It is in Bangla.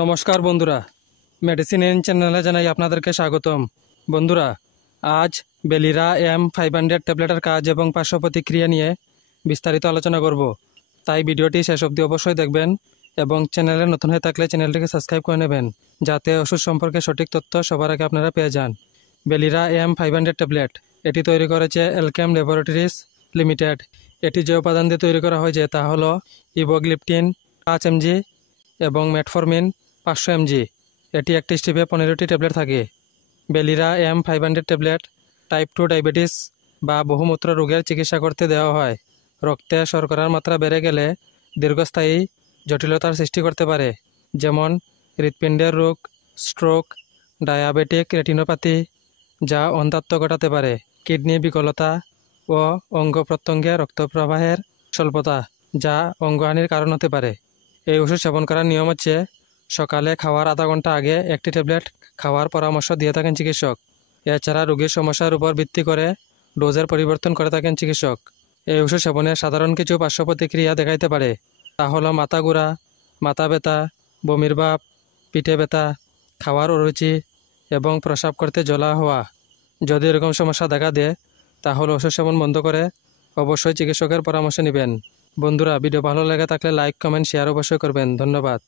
নমস্কার বন্ধুরা, মেডিসিন ইন চ্যানেলে জানাই আপনাদেরকে স্বাগতম। বন্ধুরা, আজ বেলিরা M500 ট্যাবলেটের কাজ এবং পার্শ্ব প্রতিক্রিয়া নিয়ে বিস্তারিত আলোচনা করব। তাই ভিডিওটি শেষ অবধি অবশ্যই দেখবেন এবং চ্যানেলে নতুন হয়ে থাকলে চ্যানেলটিকে সাবস্ক্রাইব করে নেবেন, যাতে ওষুধ সম্পর্কে সঠিক তথ্য সবার আগে আপনারা পেয়ে যান। বেলিরা M500 ট্যাবলেট এটি তৈরি করেছে অ্যালকেম ল্যাবরেটরিজ লিমিটেড। এটি যে উপাদান দিয়ে তৈরি করা হয়েছে তা হলো ইভোগ্লিপটিন 5 mg এবং মেটফরমিন 500 mg। এটি একটি স্ট্রিপে 15টি ট্যাবলেট থাকে। বেলিরা M500 ট্যাবলেট টাইপ 2 ডায়াবেটিস বা বহুমূত্র রোগের চিকিৎসা করতে দেওয়া হয়। রক্তে শর্করার মাত্রা বেড়ে গেলে দীর্ঘস্থায়ী জটিলতার সৃষ্টি করতে পারে, যেমন হৃৎপিণ্ডের রোগ, স্ট্রোক, ডায়াবেটিক রেটিনোপ্যাথি যা অন্ধাত্ব ঘটাতে পারে, কিডনি বিকলতা ও অঙ্গ প্রত্যঙ্গে রক্তপ্রবাহের স্বল্পতা যা অঙ্গহানির কারণ হতে পারে। এই ওষুধ সেবন করার নিয়ম হচ্ছে, সকালে খাওয়ার আধা ঘন্টা আগে একটি ট্যাবলেট খাওয়ার পরামর্শ দিয়ে থাকেন চিকিৎসক। এছাড়া রোগীর সমস্যার উপর ভিত্তি করে ডোজের পরিবর্তন করে থাকেন চিকিৎসক। এই ওষুধ সেবনে সাধারণ কিছু পার্শ্ব প্রতিক্রিয়া দেখাইতে পারে, তা হলো মাথা ঘোরা, মাথা ব্যথা, বমির ভাব, পিঠে ব্যথা, খাওয়ার অরুচি এবং প্রস্রাব করতে জ্বলা হওয়া। যদি এরকম সমস্যা দেখা দেয় তাহলে ওষুধ সেবন বন্ধ করে অবশ্যই চিকিৎসকের পরামর্শ নেবেন। বন্ধুরা, ভিডিও ভালো লেগে থাকলে লাইক, কমেন্ট, শেয়ার অবশ্যই করবেন। ধন্যবাদ।